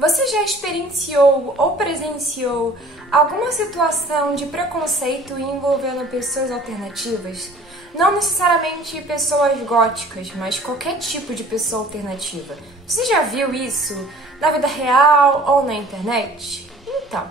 Você já experienciou ou presenciou alguma situação de preconceito envolvendo pessoas alternativas? Não necessariamente pessoas góticas, mas qualquer tipo de pessoa alternativa. Você já viu isso na vida real ou na internet? Então,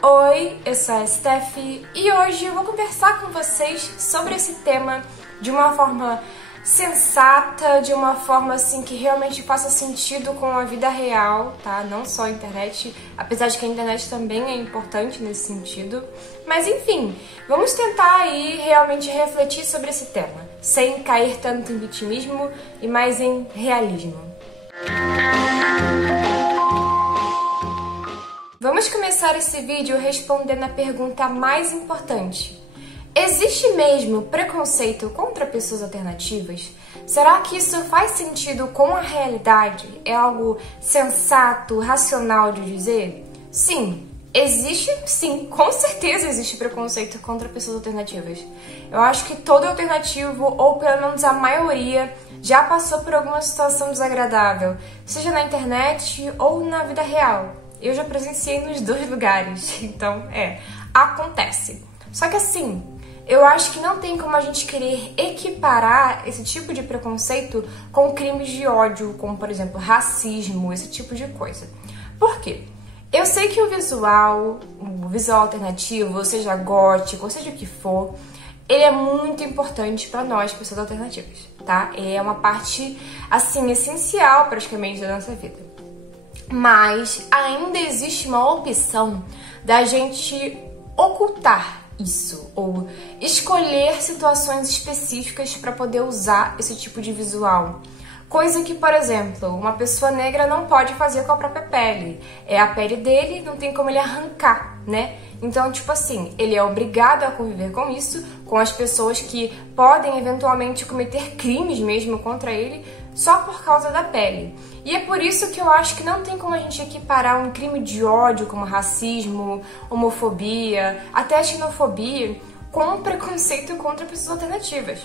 oi, eu sou a Steph e hoje eu vou conversar com vocês sobre esse tema de uma forma sensata, de uma forma assim que realmente faça sentido com a vida real, tá? Não só a internet, apesar de que a internet também é importante nesse sentido. Mas enfim, vamos tentar aí realmente refletir sobre esse tema, sem cair tanto em vitimismo e mais em realismo. Vamos começar esse vídeo respondendo a pergunta mais importante. Existe mesmo preconceito contra pessoas alternativas? Será que isso faz sentido com a realidade? É algo sensato, racional de dizer? Sim, existe sim, com certeza existe preconceito contra pessoas alternativas. Eu acho que todo alternativo, ou pelo menos a maioria, já passou por alguma situação desagradável, seja na internet ou na vida real. Eu já presenciei nos dois lugares, então acontece. Só que assim, eu acho que não tem como a gente querer equiparar esse tipo de preconceito com crimes de ódio, como, por exemplo, racismo, esse tipo de coisa. Por quê? Eu sei que o visual alternativo, seja gótico, ou seja o que for, ele é muito importante para nós, pessoas alternativas, tá? Ele é uma parte, assim, essencial praticamente da nossa vida. Mas ainda existe uma opção da gente ocultar isso, ou escolher situações específicas para poder usar esse tipo de visual. Coisa que, por exemplo, uma pessoa negra não pode fazer com a própria pele. É a pele dele, não tem como ele arrancar, né? Então, tipo assim, ele é obrigado a conviver com isso, com as pessoas que podem eventualmente cometer crimes mesmo contra ele, só por causa da pele. E é por isso que eu acho que não tem como a gente equiparar um crime de ódio como racismo, homofobia, até xenofobia, com um preconceito contra pessoas alternativas.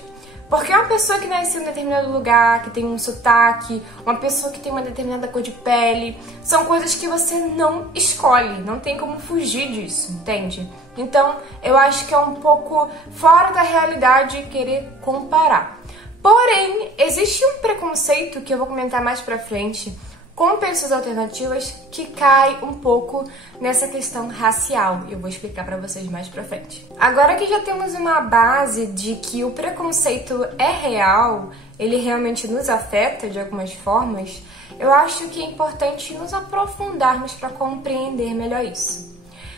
Porque uma pessoa que nasceu em determinado lugar, que tem um sotaque, uma pessoa que tem uma determinada cor de pele, são coisas que você não escolhe, não tem como fugir disso, entende? Então, eu acho que é um pouco fora da realidade querer comparar. Porém, existe um preconceito que eu vou comentar mais pra frente com pessoas alternativas que cai um pouco nessa questão racial. Eu vou explicar pra vocês mais pra frente. Agora que já temos uma base de que o preconceito é real, ele realmente nos afeta de algumas formas, eu acho que é importante nos aprofundarmos para compreender melhor isso.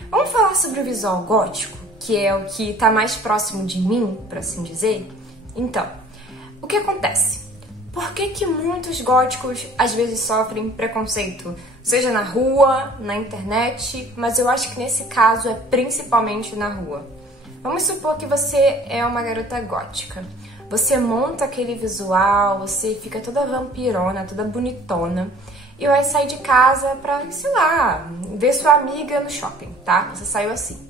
Vamos falar sobre o visual gótico, que é o que tá mais próximo de mim, por assim dizer? Então, o que acontece? Por que muitos góticos às vezes sofrem preconceito? Seja na rua, na internet, mas eu acho que nesse caso é principalmente na rua. Vamos supor que você é uma garota gótica. Você monta aquele visual, você fica toda vampirona, toda bonitona e vai sair de casa pra, sei lá, ver sua amiga no shopping, tá? Você saiu assim.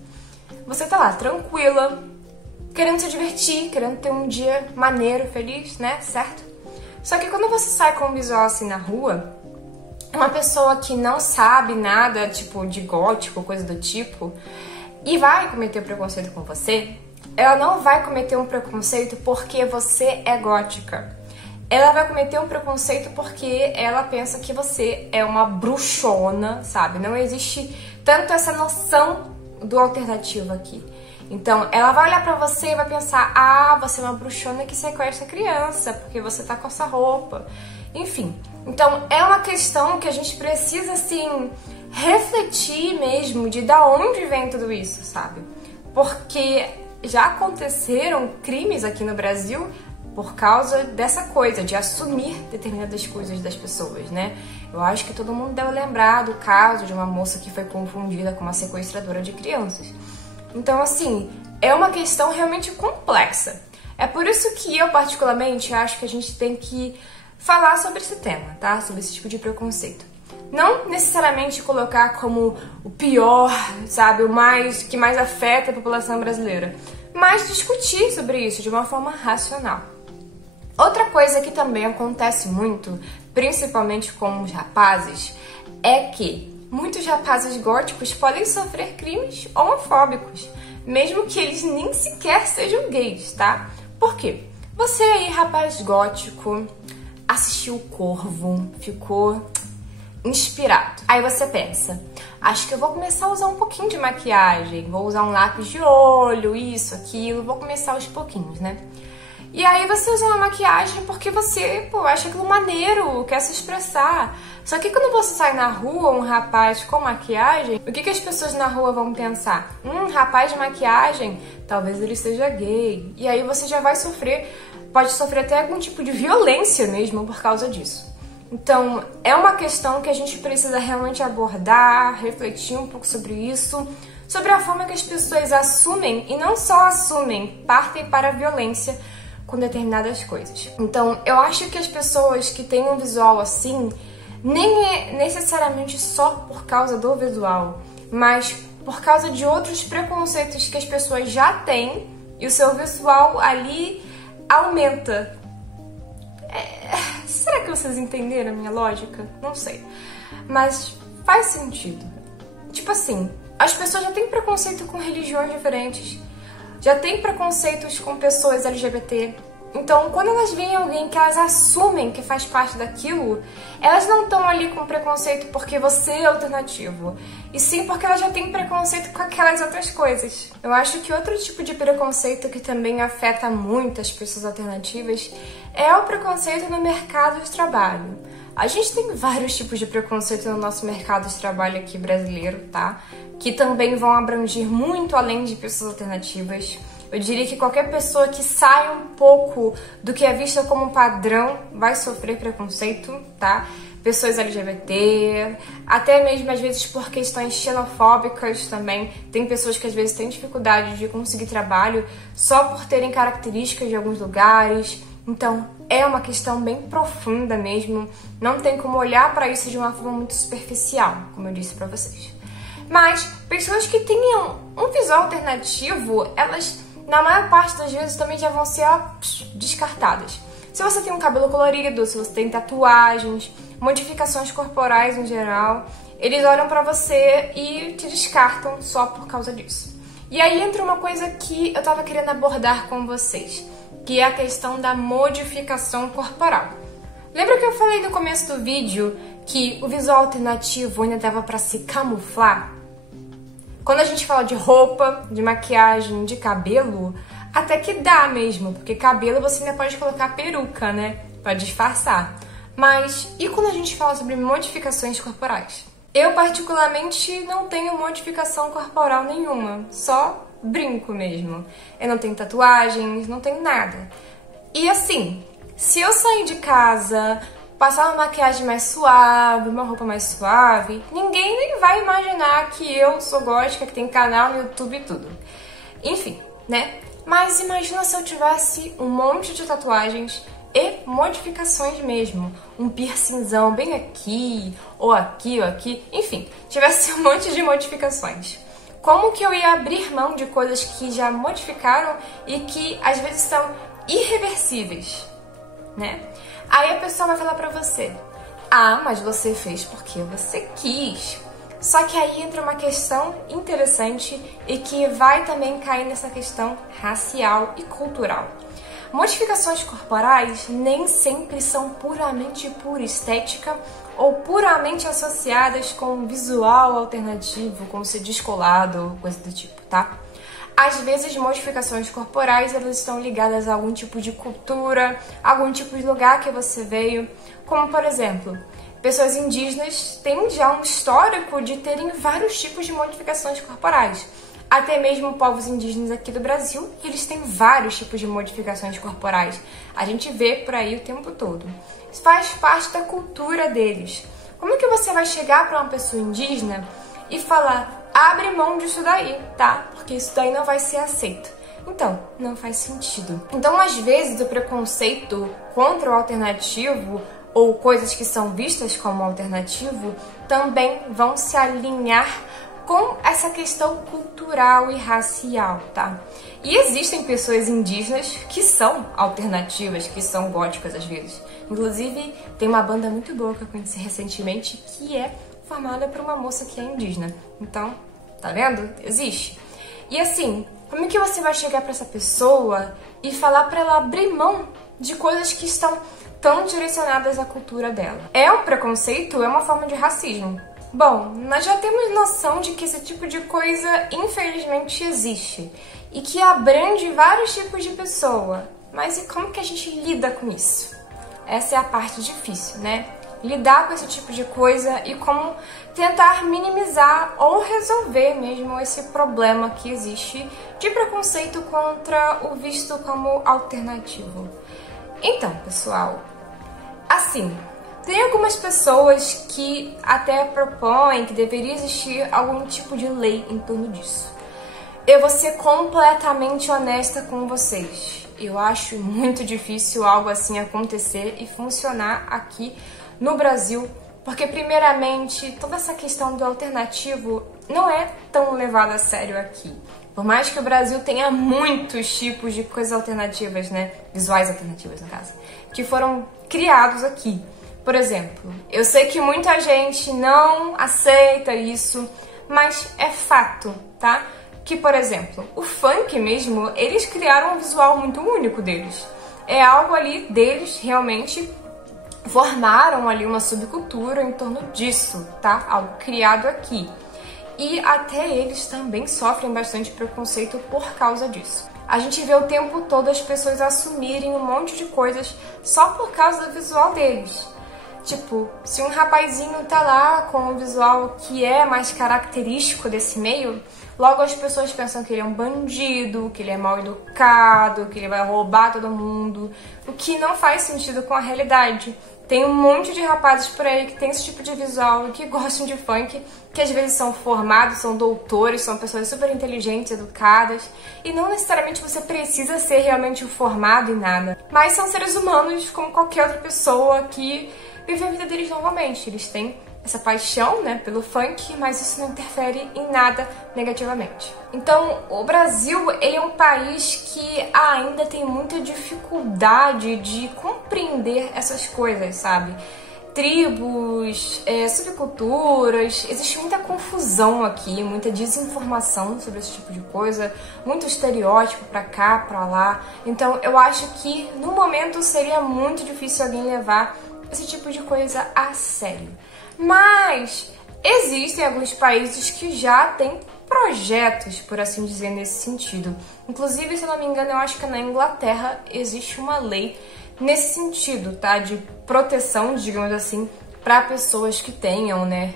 Você tá lá, tranquila, querendo se divertir, querendo ter um dia maneiro, feliz, né? Certo? Só que quando você sai com um visual assim na rua, uma pessoa que não sabe nada, tipo, de gótico, coisa do tipo, e vai cometer preconceito com você, ela não vai cometer um preconceito porque você é gótica. Ela vai cometer um preconceito porque ela pensa que você é uma bruxona, sabe? Não existe tanto essa noção do alternativo aqui. Então, ela vai olhar pra você e vai pensar: ah, você é uma bruxona que sequestra criança, porque você tá com essa roupa. Enfim, então é uma questão que a gente precisa, assim, refletir mesmo de da onde vem tudo isso, sabe? Porque já aconteceram crimes aqui no Brasil por causa dessa coisa, de assumir determinadas coisas das pessoas, né? Eu acho que todo mundo deve lembrar do caso de uma moça que foi confundida com uma sequestradora de crianças. Então, assim, é uma questão realmente complexa. É por isso que eu, particularmente, acho que a gente tem que falar sobre esse tema, tá? Sobre esse tipo de preconceito. Não necessariamente colocar como o pior, sabe? O que mais afeta a população brasileira. Mas discutir sobre isso de uma forma racional. Outra coisa que também acontece muito, principalmente com os rapazes, é que muitos rapazes góticos podem sofrer crimes homofóbicos, mesmo que eles nem sequer sejam gays, tá? Por quê? Você aí, rapaz gótico, assistiu o Corvo, ficou inspirado. Aí você pensa, acho que eu vou começar a usar um pouquinho de maquiagem, vou usar um lápis de olho, isso, aquilo, vou começar aos pouquinhos, né? E aí você usa uma maquiagem porque você, acha aquilo maneiro, quer se expressar. Só que quando você sai na rua, um rapaz com maquiagem, o que as pessoas na rua vão pensar? Rapaz de maquiagem, talvez ele seja gay. E aí você já vai sofrer, pode sofrer até algum tipo de violência mesmo por causa disso. Então, é uma questão que a gente precisa realmente abordar, refletir um pouco sobre isso, sobre a forma que as pessoas assumem, e não só assumem, partem para a violência com determinadas coisas. Então, eu acho que as pessoas que têm um visual assim, nem é necessariamente só por causa do visual, mas por causa de outros preconceitos que as pessoas já têm e o seu visual ali aumenta. Será que vocês entenderam a minha lógica? Não sei. Mas faz sentido. Tipo assim, as pessoas já têm preconceito com religiões diferentes, já têm preconceitos com pessoas LGBT. Então, quando elas veem alguém que elas assumem que faz parte daquilo, elas não estão ali com preconceito porque você é alternativo, e sim porque elas já têm preconceito com aquelas outras coisas. Eu acho que outro tipo de preconceito que também afeta muito as pessoas alternativas é o preconceito no mercado de trabalho. A gente tem vários tipos de preconceito no nosso mercado de trabalho aqui brasileiro, tá? Que também vão abranger muito além de pessoas alternativas. Eu diria que qualquer pessoa que saia um pouco do que é vista como padrão vai sofrer preconceito, tá? Pessoas LGBT, até mesmo às vezes por questões xenofóbicas também. Tem pessoas que às vezes têm dificuldade de conseguir trabalho só por terem características de alguns lugares. Então, é uma questão bem profunda mesmo. Não tem como olhar para isso de uma forma muito superficial, como eu disse pra vocês. Mas pessoas que tenham um visual alternativo, elas, na maior parte das vezes, também já vão ser descartadas. Se você tem um cabelo colorido, se você tem tatuagens, modificações corporais em geral, eles olham pra você e te descartam só por causa disso. E aí entra uma coisa que eu tava querendo abordar com vocês, que é a questão da modificação corporal. Lembra que eu falei no começo do vídeo que o visual alternativo ainda dava pra se camuflar? Quando a gente fala de roupa, de maquiagem, de cabelo, até que dá mesmo, porque cabelo você ainda pode colocar peruca, né? Pra disfarçar. Mas e quando a gente fala sobre modificações corporais? Eu particularmente não tenho modificação corporal nenhuma, só brinco mesmo. Eu não tenho tatuagens, não tenho nada. E assim, se eu sair de casa, passar uma maquiagem mais suave, uma roupa mais suave, ninguém nem vai imaginar que eu sou gótica, que tem canal no YouTube e tudo. Enfim, né? Mas imagina se eu tivesse um monte de tatuagens e modificações mesmo. Um piercingzão bem aqui, ou aqui, ou aqui. Enfim, tivesse um monte de modificações. Como que eu ia abrir mão de coisas que já modificaram e que às vezes são irreversíveis, né? Aí a pessoa vai falar pra você, mas você fez porque você quis. Só que aí entra uma questão interessante e que vai também cair nessa questão racial e cultural. Modificações corporais nem sempre são puramente por estética ou puramente associadas com um visual alternativo, como ser descolado, coisa do tipo, tá? Às vezes, modificações corporais, elas estão ligadas a algum tipo de cultura, algum tipo de lugar que você veio, como, por exemplo, pessoas indígenas têm já um histórico de terem vários tipos de modificações corporais. Até mesmo povos indígenas aqui do Brasil, eles têm vários tipos de modificações corporais. A gente vê por aí o tempo todo. Isso faz parte da cultura deles. Como que você vai chegar para uma pessoa indígena e falar, abre mão disso daí, tá? Porque isso daí não vai ser aceito. Então, não faz sentido. Então, às vezes, o preconceito contra o alternativo ou coisas que são vistas como alternativo também vão se alinhar com essa questão cultural e racial, tá? E existem pessoas indígenas que são alternativas, que são góticas às vezes. Inclusive, tem uma banda muito boa que eu conheci recentemente que é formada por uma moça que é indígena. Então, tá vendo? Existe. E assim, como é que você vai chegar pra essa pessoa e falar pra ela abrir mão de coisas que estão tão direcionadas à cultura dela? É um preconceito? É uma forma de racismo? Bom, nós já temos noção de que esse tipo de coisa infelizmente existe e que abrange vários tipos de pessoa. Mas e como que a gente lida com isso? Essa é a parte difícil, né? Lidar com esse tipo de coisa e como tentar minimizar ou resolver mesmo esse problema que existe de preconceito contra o visto como alternativo. Então, pessoal, assim, tem algumas pessoas que até propõem que deveria existir algum tipo de lei em torno disso. Eu vou ser completamente honesta com vocês. Eu acho muito difícil algo assim acontecer e funcionar aqui no Brasil, porque primeiramente toda essa questão do alternativo não é tão levada a sério aqui. Por mais que o Brasil tenha muitos tipos de coisas alternativas, né? Visuais alternativas, no caso, que foram criados aqui. Por exemplo, eu sei que muita gente não aceita isso, mas é fato, tá? Que, por exemplo, o funk mesmo, eles criaram um visual muito único deles. É algo ali deles, realmente, formaram ali uma subcultura em torno disso, tá? Algo criado aqui. E até eles também sofrem bastante preconceito por causa disso. A gente vê o tempo todo as pessoas assumirem um monte de coisas só por causa do visual deles. Tipo, se um rapazinho tá lá com um visual que é mais característico desse meio, logo as pessoas pensam que ele é um bandido, que ele é mal educado, que ele vai roubar todo mundo, o que não faz sentido com a realidade. Tem um monte de rapazes por aí que tem esse tipo de visual e que gostam de funk, que às vezes são formados, são doutores, são pessoas super inteligentes, educadas, e não necessariamente você precisa ser realmente um formado em nada, mas são seres humanos como qualquer outra pessoa que vive a vida deles normalmente. Eles têm essa paixão, né, pelo funk, mas isso não interfere em nada negativamente. Então, o Brasil, ele é um país que ainda tem muita dificuldade de compreender essas coisas, sabe? Tribos, subculturas, existe muita confusão aqui, muita desinformação sobre esse tipo de coisa, muito estereótipo pra cá, pra lá. Então, eu acho que no momento seria muito difícil alguém levar esse tipo de coisa a sério. Mas existem alguns países que já têm projetos, por assim dizer, nesse sentido. Inclusive, se eu não me engano, eu acho que na Inglaterra existe uma lei nesse sentido, tá? De proteção, digamos assim, para pessoas que tenham, né?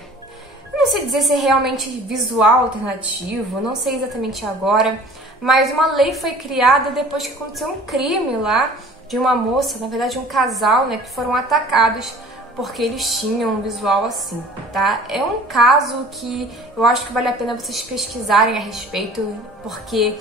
Eu não sei dizer se é realmente visual alternativo, não sei exatamente agora, mas uma lei foi criada depois que aconteceu um crime lá de uma moça, na verdade um casal, né, que foram atacados porque eles tinham um visual assim, tá? É um caso que eu acho que vale a pena vocês pesquisarem a respeito, porque,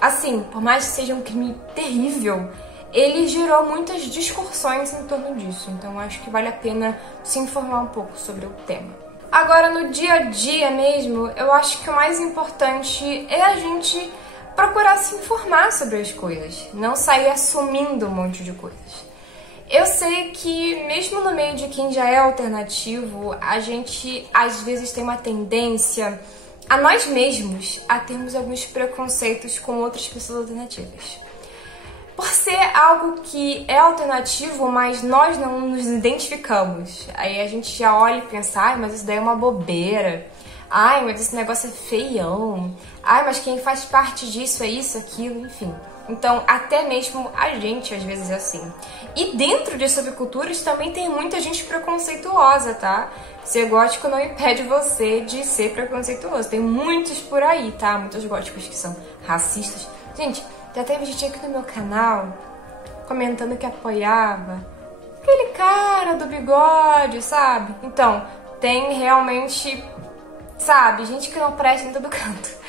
assim, por mais que seja um crime terrível, ele gerou muitas discussões em torno disso, então eu acho que vale a pena se informar um pouco sobre o tema. Agora, no dia a dia mesmo, eu acho que o mais importante é a gente procurar se informar sobre as coisas, não sair assumindo um monte de coisas. Eu sei que mesmo no meio de quem já é alternativo, a gente às vezes tem uma tendência a nós mesmos a termos alguns preconceitos com outras pessoas alternativas. Por ser algo que é alternativo, mas nós não nos identificamos. Aí a gente já olha e pensa, ai, mas isso daí é uma bobeira. Ai, mas esse negócio é feião. Ai, mas quem faz parte disso é isso, aquilo, enfim. Então, até mesmo a gente às vezes é assim. E dentro de subculturas também tem muita gente preconceituosa, tá? Ser gótico não impede você de ser preconceituoso. Tem muitos por aí, tá? Muitos góticos que são racistas. Gente, já teve gente aqui no meu canal comentando que apoiava aquele cara do bigode, sabe? Então, tem realmente, sabe, gente que não presta em todo canto.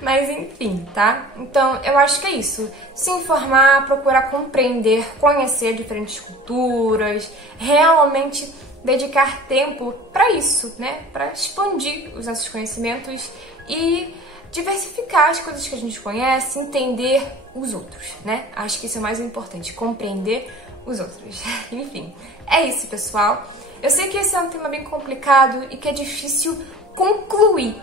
Mas enfim, tá? Então, eu acho que é isso. Se informar, procurar compreender, conhecer diferentes culturas, realmente dedicar tempo pra isso, né? Pra expandir os nossos conhecimentos e diversificar as coisas que a gente conhece, entender os outros, né? Acho que isso é o mais importante, compreender os outros. Enfim, é isso, pessoal. Eu sei que esse é um tema bem complicado e que é difícil concluir,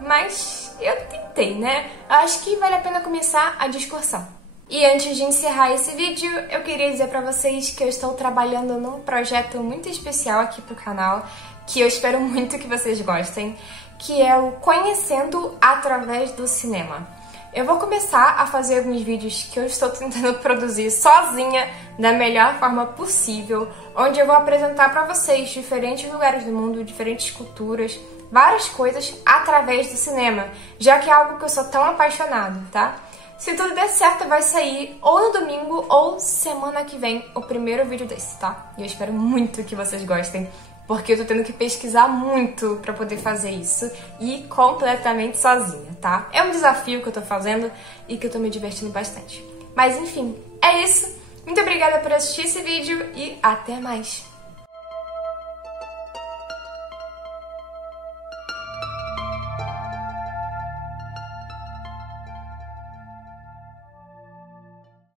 mas eu tentei, né? Acho que vale a pena começar a discussão. E antes de encerrar esse vídeo, eu queria dizer pra vocês que eu estou trabalhando num projeto muito especial aqui pro canal, que eu espero muito que vocês gostem, que é o Conhecendo através do Cinema. Eu vou começar a fazer alguns vídeos que eu estou tentando produzir sozinha da melhor forma possível, onde eu vou apresentar pra vocês diferentes lugares do mundo, diferentes culturas, várias coisas através do cinema, já que é algo que eu sou tão apaixonada, tá? Se tudo der certo, vai sair ou no domingo ou semana que vem o primeiro vídeo desse, tá? E eu espero muito que vocês gostem, porque eu tô tendo que pesquisar muito pra poder fazer isso e completamente sozinha, tá? É um desafio que eu tô fazendo e que eu tô me divertindo bastante. Mas enfim, é isso. Muito obrigada por assistir esse vídeo e até mais!